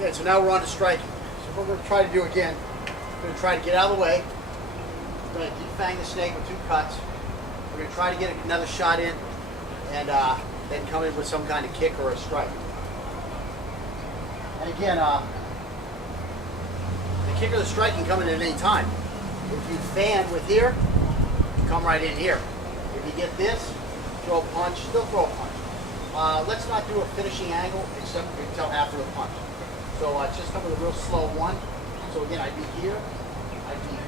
Good, so now we're on to striking. So what we're going to try to do again, we're going to try to get out of the way. We're going to defang the snake with 2 cuts. We're going to try to get another shot in, and then come in with some kind of kick or a strike. And again, the kick or the strike can come in at any time. If you fan with here, you come right in here. If you get this, throw a punch, still throw a punch. Let's not do a finishing angle except until after the punch. So just come with a real slow one. So again, I'd be here, and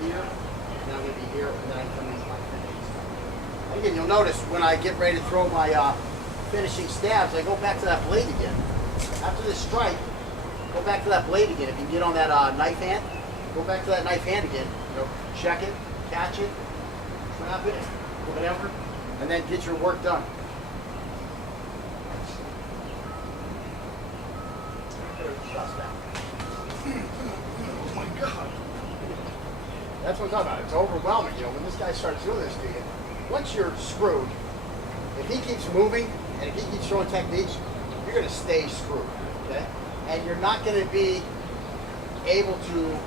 then I'm going to be here, and then I come into my finishing stab. And again, you'll notice when I get ready to throw my finishing stabs, I go back to that blade again. After this strike, go back to that blade again. If you get on that knife hand, go back to that knife hand again. You know, check it, catch it, trap it, whatever, and then get your work done. Oh my God. That's what I'm talking about. It's overwhelming. You know, when this guy starts doing this to you, once you're screwed, if he keeps moving and if he keeps throwing techniques, you're going to stay screwed. Okay? And you're not going to be able to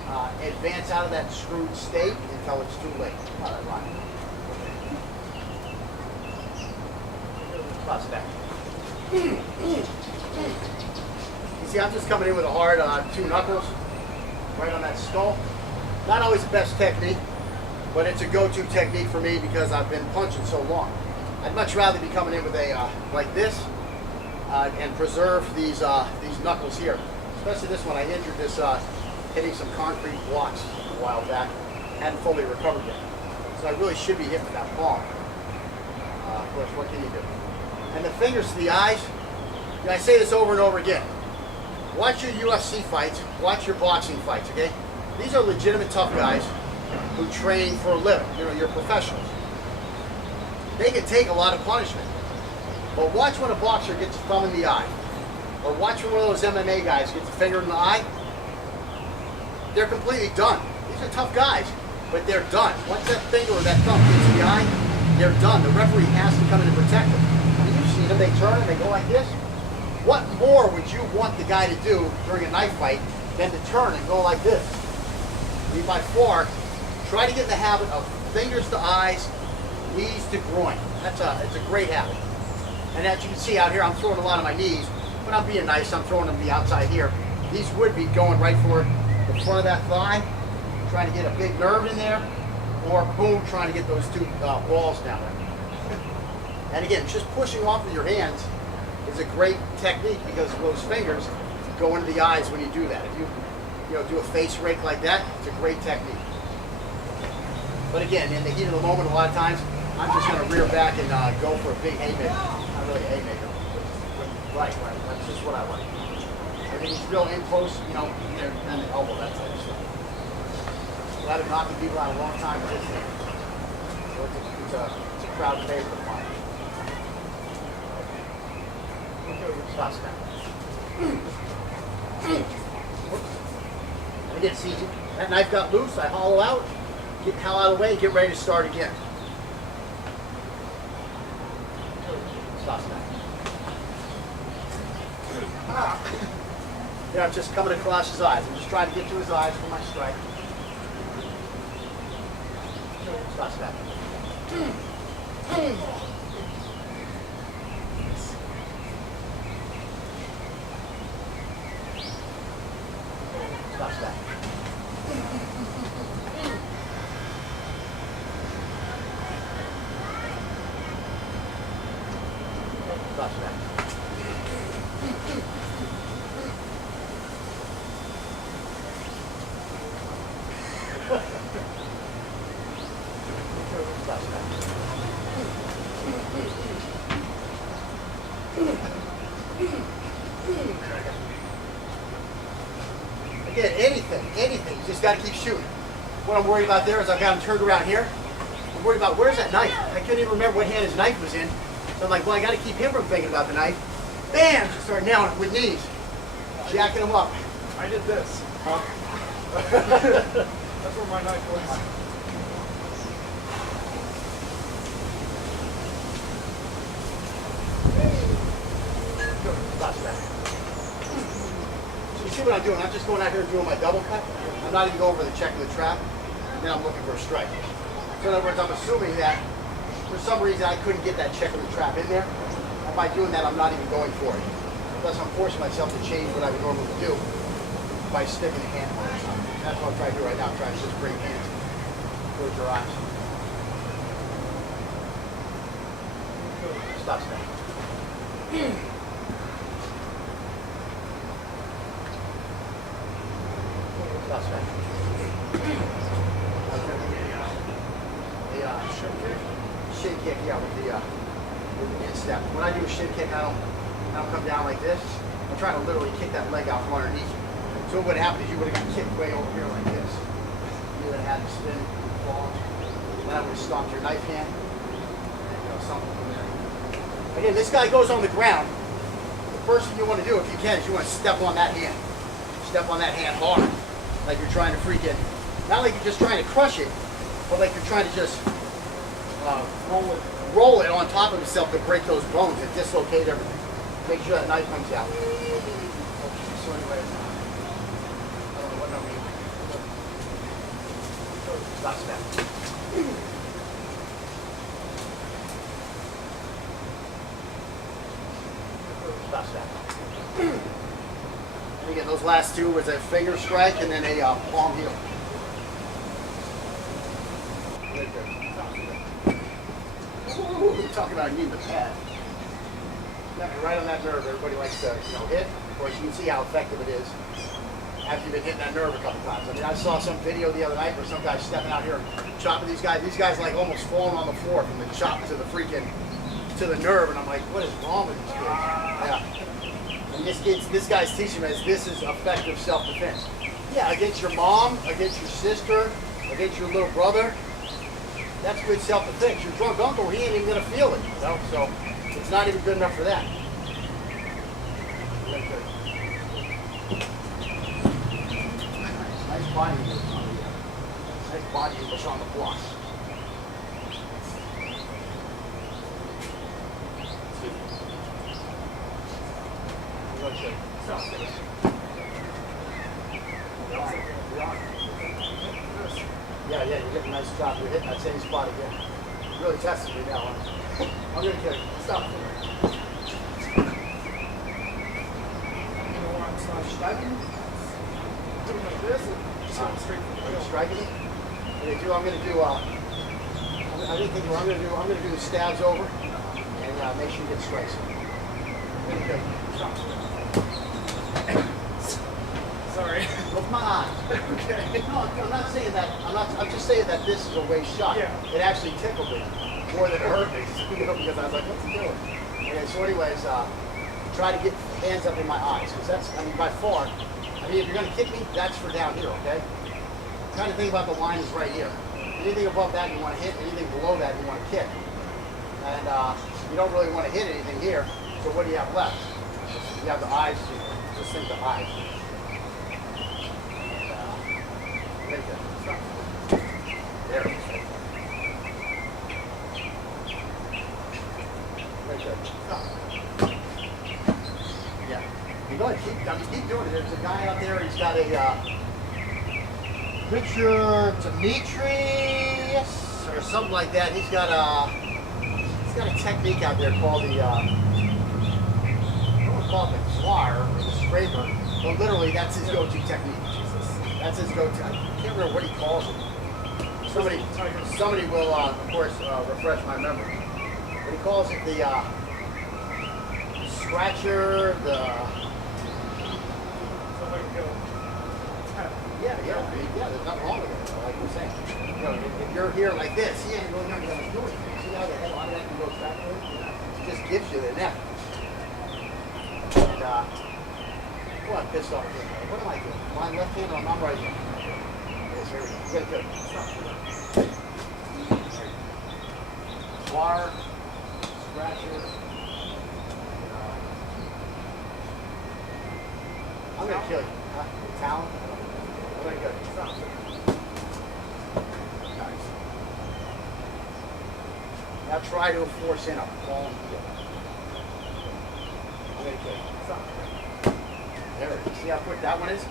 advance out of that screwed state until it's too late. All right, Ron. Cross back. You see, I'm just coming in with a hard 2 knuckles right on that skull. Not always the best technique, but it's a go-to technique for me because I've been punching so long. I'd much rather be coming in with a like this and preserve these knuckles here. Especially this one. I injured this hitting some concrete blocks a while back. Hadn't fully recovered yet. So I really should be hitting with that palm. Of course, what can you do? And the fingers to the eyes, and I say this over and over again. Watch your UFC fights, watch your boxing fights, okay? These are legitimate tough guys who train for a living. You know, you're professionals. They can take a lot of punishment. But watch when a boxer gets a thumb in the eye. Or watch when one of those MMA guys gets a finger in the eye. They're completely done. These are tough guys, but they're done. Once that finger or that thumb gets in the eye, they're done. The referee has to come in and protect them. You've seen them, they turn and they go like this. What more would you want the guy to do during a knife fight than to turn and go like this? I mean, by far, try to get in the habit of fingers to eyes, knees to groin. It's a great habit. And as you can see out here, I'm throwing a lot of my knees. When I'm being nice, I'm throwing them the outside here. These would be going right for the front of that thigh, trying to get a big nerve in there, or boom, trying to get those 2 balls down there. And again, just pushing off with your hands is a great technique because those fingers go into the eyes when you do that. If you do a face rake like that, it's a great technique. But again, in the heat of the moment, a lot of times, I'm just going to rear back and go for a big haymaker. Not really a haymaker. Right. That's just what I like. I think it's real in close, and the elbow, that type of stuff. So I've been knocking people out a long time with this thing. So it's a crowd favorite of mine. Stop snap. And again, see, that knife got loose, I hollow out, get the hell out of the way, and get ready to start again. Stop snap. I'm just coming across his eyes. I'm just trying to get to his eyes for my strike. Stop snap. Stop snap. Stop snap. Again, anything. You just got to keep shooting. What I'm worried about there is I've got him turned around here. I'm worried about where's that knife. I couldn't even remember what hand his knife was in. So I'm like, well, I got to keep him from thinking about the knife. Bam! Just start nailing it with knees, jacking him up. I did this. That's where my knife was. see what I'm doing. I'm just going out here and doing my double cut. I'm not even going over the check of the trap. And then I'm looking for a strike. So in other words, I'm assuming that for some reason I couldn't get that check of the trap in there. And by doing that, I'm not even going for it. Thus, I'm forcing myself to change what I would normally do by sticking the hand on the top. That's what I'm trying to do right now. I'm trying to just bring hands towards your eyes. Stop standing. Stop standing. Shin kick, yeah, with the instep. When I do a shin kick, I don't come down like this. I'm trying to literally kick that leg out from underneath you. So what would happen is you would have got kicked way over here like this. You would have had to spin, fall, then I would have stomped your knife hand, and something from there. Again, this guy goes on the ground. The first thing you want to do, if you can, is you want to step on that hand. Step on that hand hard, like you're trying to freaking, not like you're just trying to crush it, but like you're trying to just roll it on top of itself to break those bones and dislocate everything. Make sure that knife comes out. Okay, so anyway, I don't know what number you stop step. Stop step. And again, those last two was a finger strike and then a palm heel. Right there. Ooh, talking about needing the pad. Right on that nerve, everybody likes to hit. Of course, you can see how effective it is after you've been hitting that nerve a couple times. I mean, I saw some video the other night where some guy's stepping out here and chopping these guys. These guys like almost falling on the floor from the chop to the freaking to the nerve, and I'm like, what is wrong with these kids? Yeah. And this guy's teaching us this is effective self-defense. Yeah, against your mom, against your sister, against your little brother. That's good self-defense. Your drunk uncle, he ain't even gonna feel it, So it's not even good enough for that. Nice body English on the nice body English on the block. Yeah, you're getting a nice chop. You're hitting that same spot again. You're really testing me now. I'm gonna kill you. Stop. You know why I'm striking? Doing like this and just going straight for the middle. Striking it? I'm gonna do the stabs over and make sure you get strikes. Okay. Sorry. With my eyes. Okay. No, I'm not saying that. I'm just saying that this is a waste shot. Yeah. It actually tickled me more than it hurt me. Because I was like, what's he doing? Okay, so anyways, try to get hands up in my eyes. Because that's, by far, if you're going to kick me, that's for down here, okay? Kind of think about the line is right here. Anything above that you want to hit, anything below that you want to kick. And you don't really want to hit anything here, so what do you have left? You have the eyes, just think the eyes. And, there it is. Right there. Yeah. You go ahead, keep doing it. There's a guy out there, he's got a Richard Demetrius or something like that. He's got a technique out there called the I don't want to call it the flyer or the scraper, but literally that's his go-to technique. That's his go-to. I can't remember what he calls it. Somebody will, of course, refresh my memory. But he calls it the scratcher, Yeah, there's nothing wrong with it, like you're saying. If you're here like this, he ain't really not going to do anything. See how the head on that can go backwards? It just gives you the neck. And, well, I'm pissed off here. What am I doing? Am I left hand or am I right hand? Yes, here we go. Good. Wire, scratcher. I'm going to kill you. Talon. Very good. Nice. Now try to force in a palm heel. I'm going to kill you. There it is. See how quick that one is?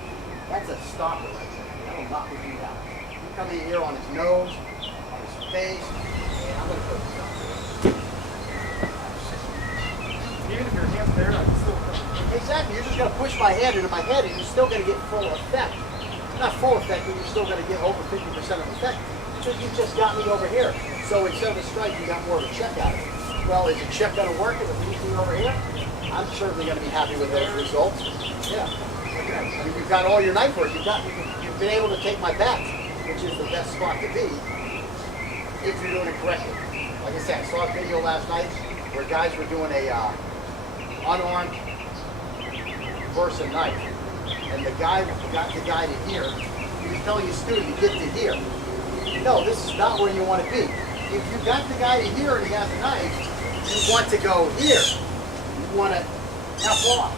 That's a stopper right there. That'll knock the dude out. You come in here on his nose, on his face, and I'm going to put this up. Even if your hand's there, I can still. Exactly. You're just going to push my hand into my head, and you're still going to get full effect. Not full effect, but you're still going to get over 50% of effect because you just got me over here. So instead of a strike, you got more of a check out of it. Well, is the check going to work if it leaves me over here? I'm certainly going to be happy with those results. Yeah. I mean, you've got all your knife work. You've been able to take my back, which is the best spot to be if you're doing it correctly. Like I said, I saw a video last night where guys were doing a unarmed versus a knife. And the guy got the guy to here. He was telling his student to get to here. No, this is not where you want to be. If you got the guy to here and he has a knife, you want to go here. You want to F off.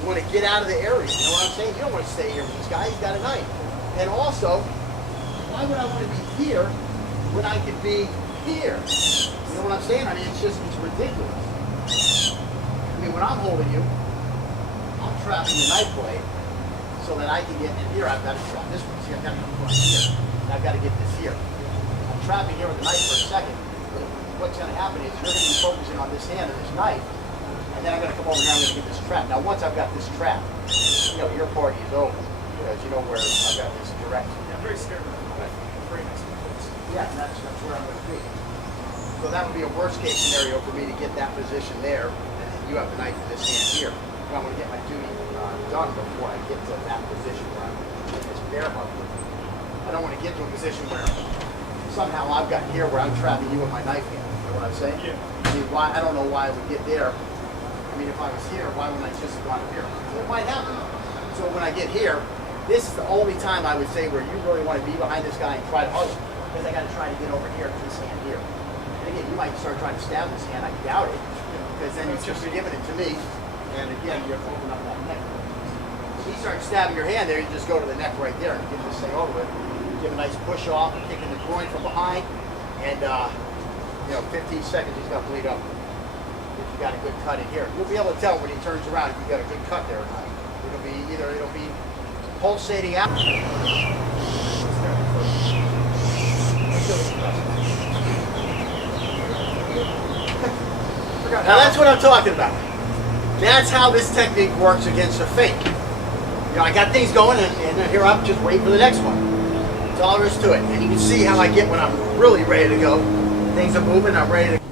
You want to get out of the area. You know what I'm saying? You don't want to stay here with this guy. He's got a knife. And also, why would I want to be here when I could be here? You know what I'm saying? I mean, it's ridiculous. I mean, when I'm holding you, I'm trapping the knife blade so that I can get in here. I've got to trap this one. See, I've got to come from here. And I've got to get this here. I'm trapping here with the knife for a second. But what's going to happen is you're going to be focusing on this hand and this knife. And then I'm going to come over here and I'm going to get this trap. Now, once I've got this trap, you know, your party is over. Because you know where I've got this direct. Yeah, I'm very scared of that. Very nice. Yeah, and that's where I'm going to be. So that would be a worst case scenario for me to get that position there. And you have the knife in this hand here. I want to get my duty done before I get to that position where I'm in this bear hug. I don't want to get to a position where somehow I've got here where I'm trapping you with my knife hand. You know what I'm saying? Yeah. I mean, why? I don't know why I would get there. I mean, if I was here, why wouldn't I just have gone up here? It might happen. So when I get here, this is the only time I would say where you really want to be behind this guy and try to hug him. Because I got to try to get over here to this hand here. And again, you might start trying to stab this hand. I doubt it. Because then you're just giving it to me. And again, you're opening up that neck. If you start stabbing your hand there, you just go to the neck right there and get this thing over with. Give a nice push off, kick in the groin from behind, and you know, 15 seconds he's gonna bleed up. If you got a good cut in here, you'll be able to tell when he turns around if you got a good cut there or not. It'll be pulsating out. Now that's what I'm talking about. That's how this technique works against a fake. You know, I got things going, and here I'm just waiting for the next one. That's all there is to it. And you can see how I get when I'm really ready to go. Things are moving, I'm ready to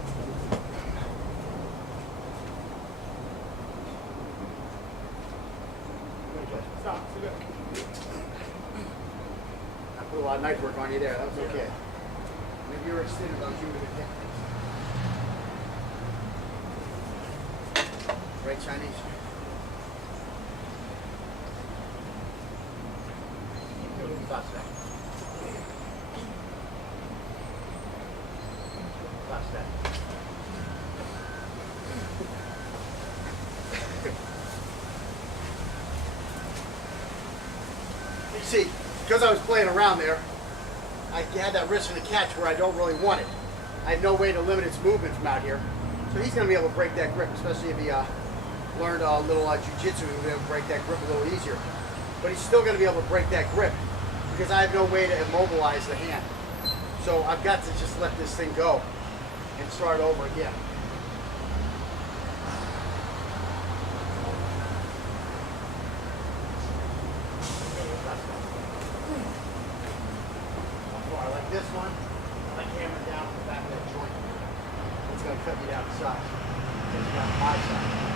Stop. Sit down. I put a lot of knife work on you there. That was okay. Maybe you were extended on you with a hit. Right, Chinese? Stop that. Stop that. You see, because I was playing around there, I had that wrist in the catch where I don't really want it. I had no way to limit its movement from out here. So he's going to be able to break that grip, especially if he learned a little jiu-jitsu, he'll be able to break that grip a little easier. But he's still going to be able to break that grip because I have no way to immobilize the hand. So I've got to just let this thing go and start over again. I like this one. I like hammering down on the back of that joint. It's going to cut me down the side. It's down my side.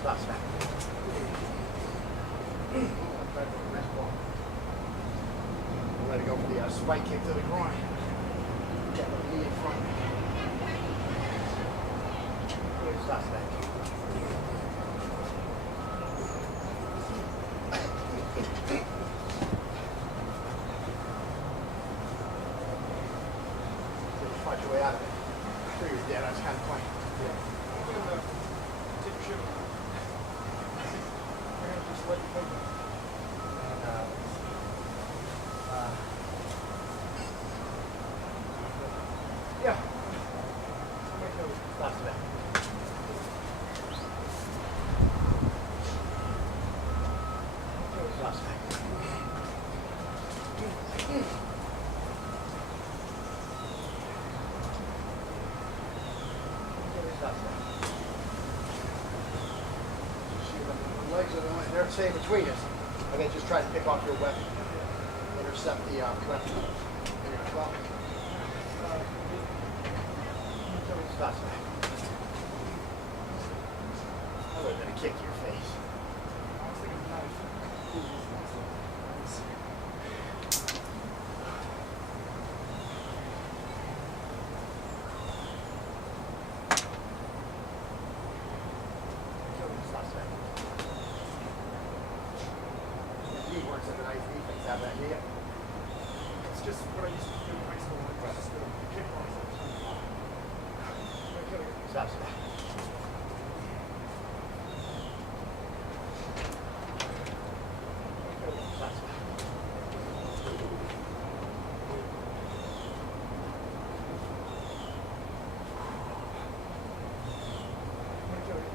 Stop smacking. Let it go for the spike kick to the groin. Get the knee in front. Stop smacking. Fight your way out of it. I'm sure you're dead. I was kind of playing. I'm going to take your shit off. I'm going to just let you go. Yeah. Somebody knows. Stop smacking. Stop sign. Stop sign. The legs are the only, they're staying between us. Okay, just try to pick off your weapon. Intercept the weapon. Stop sign. I would have been a kick to your face. I was thinking knife. Stop sign. He works at the nice defense. Have that idea? It's just what I used to do in high school. Like, just kickboxing. Stop sign.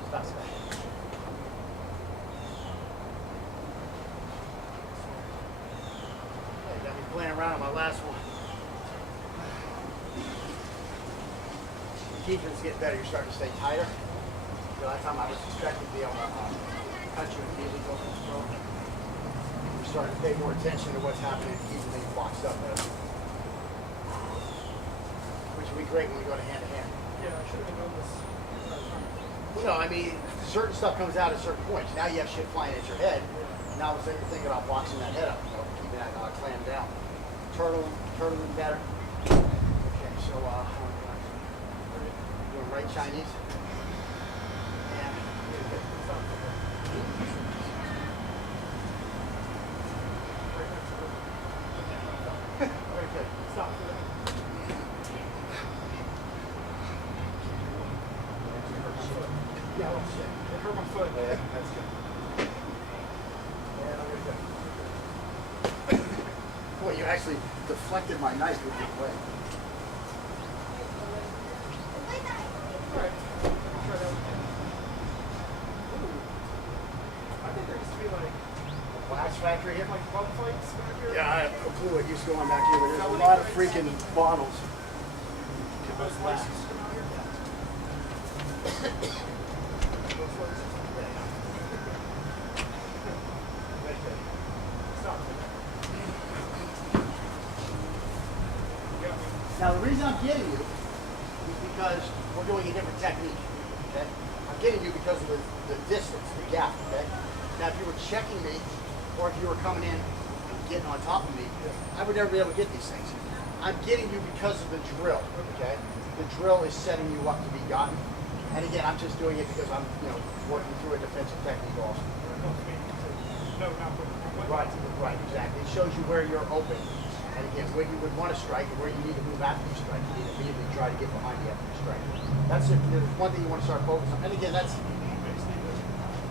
Stop sign. Hey, got me playing around on my last one. The defense getting better. You're starting to stay tighter. The last time I was expecting to be able to cut you immediately go for the throat. You're starting to pay more attention to what's happening and keeping things boxed up better. Which would be great when we go to hand to hand. Yeah, I should have known this. Well, no, I mean, certain stuff comes out at certain points. Now you have shit flying at your head. And now you're thinking about boxing that head up, you know, keeping that clam down. Turtling better. Okay, so doing right Chinese. And okay, stop. Yeah, oh shit. It hurt my foot. Yeah, that's good. And I'm gonna go. Boy, you actually deflected my knife with your leg. Alright. Try that again. Ooh. I think there used to be like Glass factory here? like bug fights back here. Yeah, I have no clue what used to go on back here, but there's a lot of freaking bottles. Get those licenses come out here. Those licenses. Stop. Now, the reason I'm getting you is because we're doing a different technique. Okay? I'm getting you because of the distance, the gap. Okay? Now, if you were checking me, or if you were coming in and getting on top of me, I would never be able to get these things. I'm getting you because of the drill. Okay? The drill is setting you up to be gotten. And again, I'm just doing it because I'm, working through a defensive technique also. No, not with Right, exactly. It shows you where you're open. And again, where you would want to strike and where you need to move after you strike. You need to immediately try to get behind you after you strike. That's if there's one thing you want to start focusing on. And again,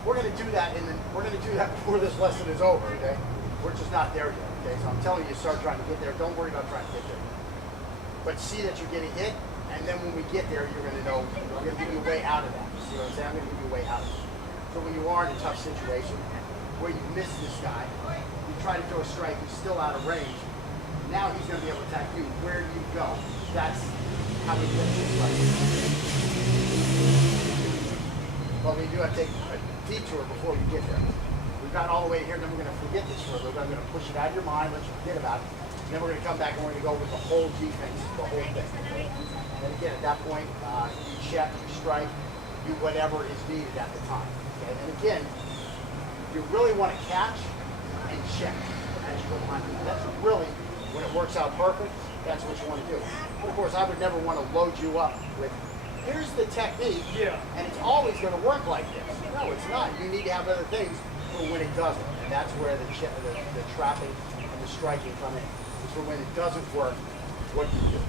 we're going to do that before this lesson is over, okay? We're just not there yet, okay? So I'm telling you, start trying to get there. Don't worry about trying to get there. But see that you're getting hit, and then when we get there, you're going to know, I'm going to give you a way out of that. You know what I'm saying? I'm going to give you a way out of it. So when you are in a tough situation, where you miss this guy, you try to throw a strike, he's still out of range. Now he's going to be able to attack you where you go. That's how we get this fight. But we do have to take a detour before we get there. We've got all the way here, then we're going to forget this for a little bit. I'm going to push it out of your mind, let you forget about it. And then we're going to come back and we're going to go with the whole defense, the whole thing. And again, at that point, you check, you strike, do whatever is needed at the time. Okay? And again, you really want to catch and check as you go behind you. That's really, when it works out perfect, that's what you want to do. But of course, I would never want to load you up with, here's the technique, and it's always going to work like this. No, it's not. You need to have other things for when it doesn't. And that's where the trapping and the striking come in. It's for when it doesn't work, what do you do?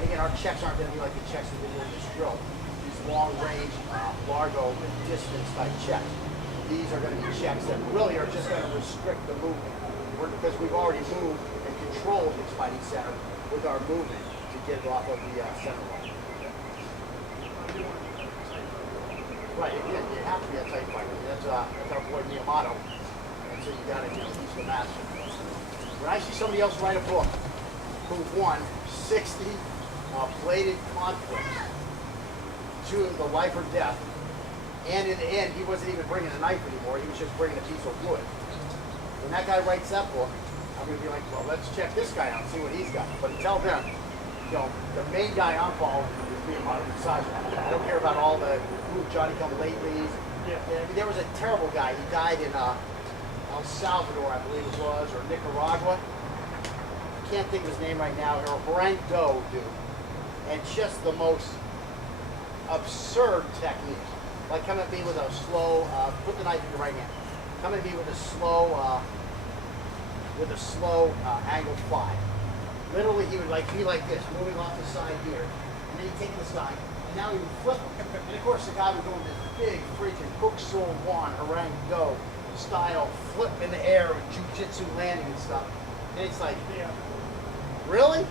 And again, our checks aren't going to be like the checks we did in this drill. These long-range, Largo, distance type checks. These are going to be checks that really are just going to restrict the movement. Because we've already moved and controlled his fighting center with our movement to get it off of the center line. Right, again, you have to be a tight fighter. That's our boy Miyamoto. And so you got to, teach the master. When I see somebody else write a book who won 60 bladed conflicts to the life or death, and in the end, he wasn't even bringing a knife anymore, he was just bringing a piece of wood. When that guy writes that book, I'm going to be like, well, let's check this guy out and see what he's got. But until then, the main guy I'm following is being modern massage. I don't care about all the Johnny come latelys. Yeah. I mean, there was a terrible guy. He died in El Salvador, I believe it was, or Nicaragua. I can't think of his name right now. Or Orang Do, dude. And just the most absurd technique. Like come at me with a slow, put the knife in your right hand. Come at me with a slow angle 5. Literally, he would be like this, moving off the side here, and then he'd take this guy, and now he would flip him. And of course, the guy was doing this big freaking Hook Soul Wan Orang Do style flip in the air with jiu-jitsu landing and stuff. And it's like, Yeah. really?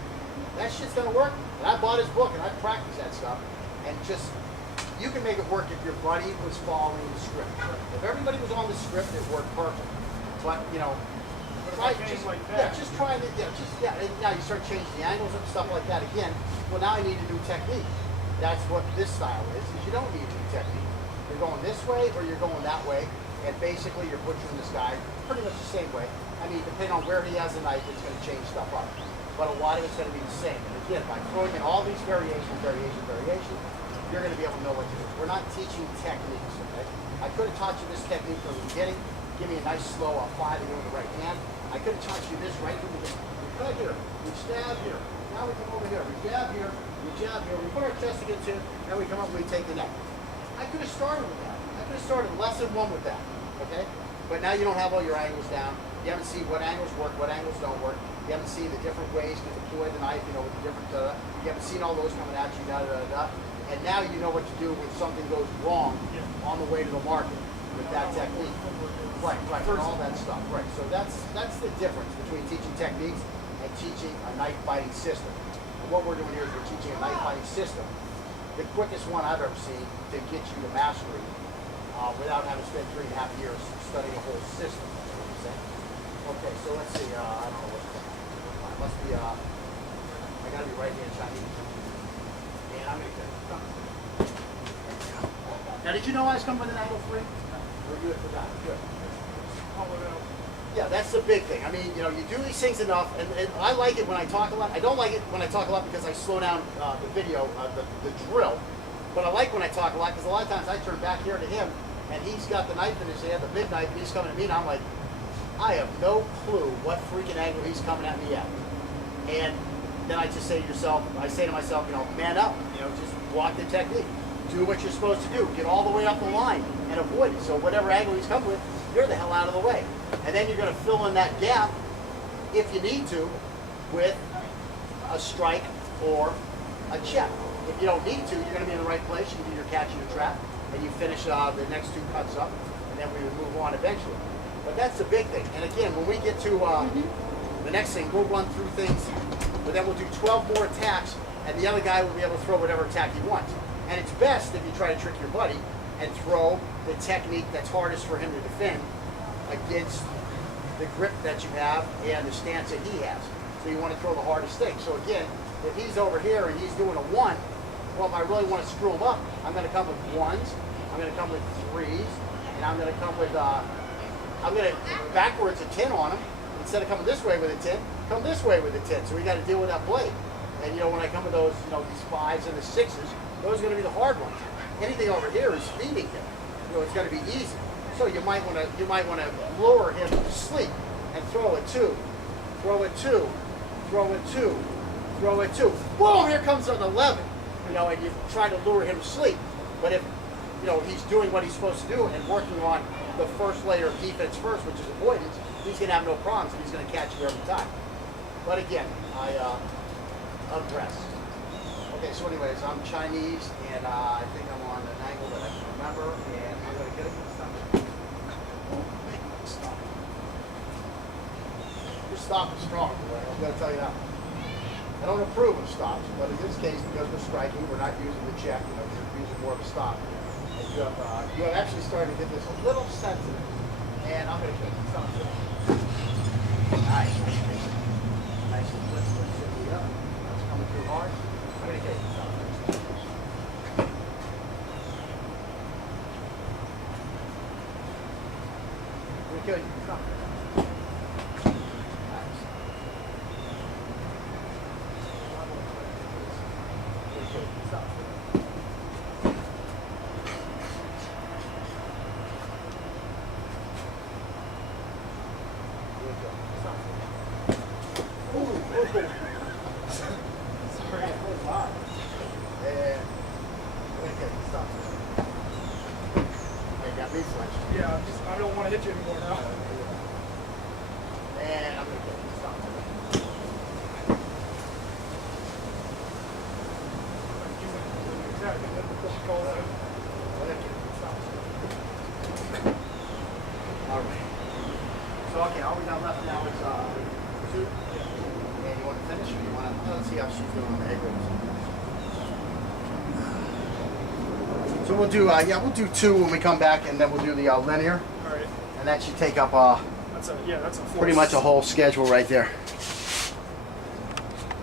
That shit's gonna work? And I bought his book and I practiced that stuff, and just you can make it work if your buddy was following the script. If everybody was on the script, it worked perfect. But try just like yeah, that. just try to and now you start changing the angles and stuff like that again. Well, now I need a new technique. That's what this style is you don't need a new technique. You're going this way or you're going that way, and basically you're butchering this guy pretty much the same way. I mean, depending on where he has the knife, it's going to change stuff up. But a lot of it's going to be the same. And again, by throwing in all these variations, you're going to be able to know what to do. We're not teaching techniques, okay? I could have taught you this technique from the beginning. Give me a nice slow 5 and go with the right hand. I could have taught you this right from the beginning. We cut here, we stab here. Now we come over here, we jab here, we jab here. We put our chest against it, and we come up and we take the neck. I could have started with that. I could have started lesson 1 with that, okay? But now you don't have all your angles down. You haven't seen what angles work, what angles don't work. You haven't seen the different ways to deploy the knife, with the different, you haven't seen all those coming at you, And now you know what to do when something goes wrong on the way to the market with that technique. Right, and all that stuff, right. So that's the difference between teaching techniques and teaching a knife fighting system. And what we're doing here is we're teaching a knife fighting system. The quickest one I've ever seen to get you to mastery without having spent 3.5 years studying a whole system. That's what I'm saying. Okay, so let's see, I don't know what's going on. It must be, I gotta be right-hand Chinese. And I'm gonna get it. Now, did you know I was coming with an angle 3? Or you had forgotten? Good. Yeah, that's the big thing. I mean, you do these things enough, and I like it when I talk a lot. I don't like it when I talk a lot because I slow down the video, the drill. But I like when I talk a lot because a lot of times I turn back here to him, and he's got the knife in his hand, the big knife, and he's coming at me, and I'm like, I have no clue what freaking angle he's coming at me at. And then I just say to myself, man up, just walk the technique. Do what you're supposed to do. Get all the way up the line and avoid it. So whatever angle he's coming with, you're the hell out of the way. And then you're going to fill in that gap, if you need to, with a strike or a check. If you don't need to, you're going to be in the right place. You can do your catch and your trap, and you finish the next 2 cuts up, and then we would move on eventually. But that's the big thing. And again, when we get to the next thing, we'll run through things, but then we'll do 12 more attacks, and the other guy will be able to throw whatever attack he wants. And it's best if you try to trick your buddy and throw the technique that's hardest for him to defend against the grip that you have and the stance that he has. So you want to throw the hardest thing. So again, if he's over here and he's doing a 1, well, if I really want to screw him up, I'm going to come with 1s, I'm going to come with 3s, and I'm going to come with, I'm going to backwards a 10 on him. Instead of coming this way with a 10, come this way with a 10. So we got to deal with that blade. And when I come with those, these 5s and the 6s, those are going to be the hard ones. Anything over here is feeding him. It's going to be easy. So you might want to lure him to sleep and throw a 2, throw a 2, throw a 2, throw a 2. Boom! Here comes an 11. And you try to lure him to sleep. But if he's doing what he's supposed to do and working on the first layer of defense first, which is avoidance, he's going to have no problems and he's going to catch you every time. But again, I undress. Okay, so anyways, I'm Chinese, and I think I'm on an angle that I can remember, and I'm going to get it. Stop. Your stop is strong, boy. I'm going to tell you that. I don't approve of stops, but in this case, because we're striking, we're not using the check. You're using more of a stop. And you have actually started to get this a little sensitive. And I'm going to kick. Stop. Nice. Nice and lift simply up. That's coming through hard. I'm going to kick. Stop. We're good. Stop. Nice. We're good. Stop. Sorry. Wow. And okay, stop. They got me flashed. Yeah, I don't want to hit you anymore now. And I'm gonna get stop. Exactly what the call is. All right. So okay, all we got left now is two. And you want to finish, or you want to? Let's see how she's doing on the egg rolls. So we'll do we'll do two when we come back, and then we'll do the linear, All right. and that should take up That's a 4. pretty much a whole schedule right there.